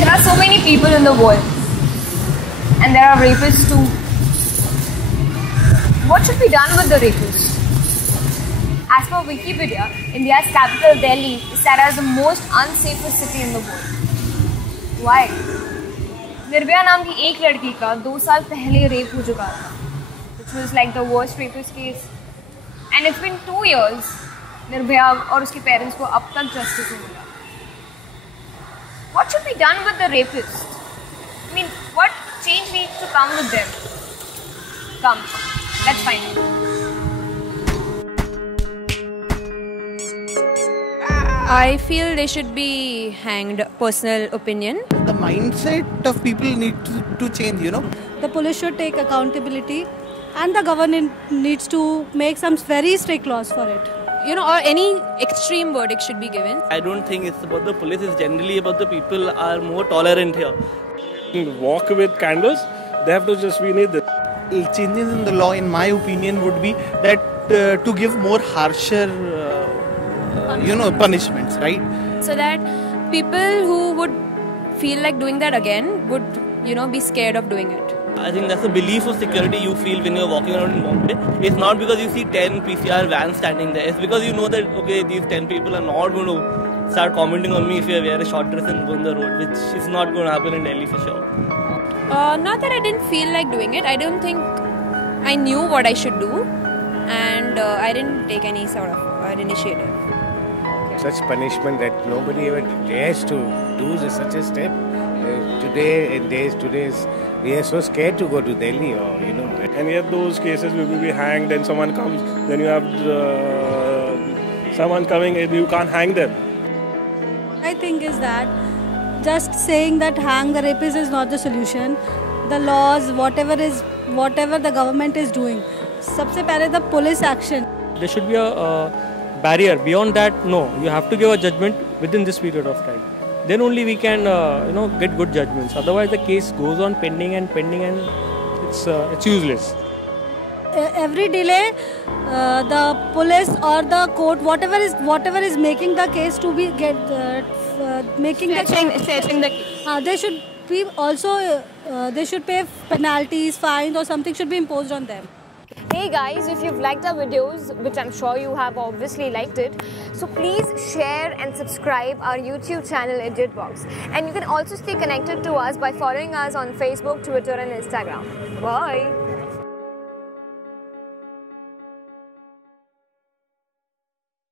There are so many people in the world, and there are rapists too. What should be done with the rapists? As per Wikipedia, India's capital Delhi is said as the most unsafest city in the world. Why? Nirbhaya नाम की एक लड़की का 2 साल पहले rape हो चुका था, which was like the worst rapist case. And it's been 2 years. Nirbhaya और उसके parents को अब तक justice नहीं मिला. What should be done with the rapists? I mean, what change needs to come with them? Come, let's find out. I feel they should be hanged. Personal opinion. The mindset of people need to change, you know. The police should take accountability, and the government needs to make some very strict laws for it. You know, or any extreme verdict should be given. I don't think it's about the police, it's generally about the people are more tolerant here. Walk with candles, they have to just, we need this. Changes in the law, in my opinion, would be that to give more harsher, punishments, right? So that people who would feel like doing that again would, be scared of doing it. I think that's a belief of security you feel when you're walking around in Bombay. It's not because you see 10 PCR vans standing there. It's because you know that, okay, these 10 people are not going to start commenting on me if I wear a short dress and go on the road, which is not going to happen in Delhi for sure. Not that I didn't feel like doing it. I don't think I knew what I should do, and I didn't take any sort of initiative. Such punishment that nobody ever dares to do such a step. Today, we are so scared to go to Delhi, And yet those cases will be hanged, and someone comes, then you have someone coming and you can't hang them. I think is that just saying that hang the rapist is not the solution. The laws, whatever the government is doing, सबसे पहले the police action. There should be a barrier. Beyond that, no. You have to give a judgment within this period of time. Then only we can, get good judgments. Otherwise, the case goes on pending, and it's useless. Every delay, the police or the court, whatever is making the case to be making Stretching the case. They should be also. They should pay penalties, fines, or something should be imposed on them. Hey guys, if you've liked our videos, which I'm sure you have obviously liked it, so please share and subscribe our YouTube channel Idiot Box. And you can also stay connected to us by following us on Facebook, Twitter and Instagram. Bye!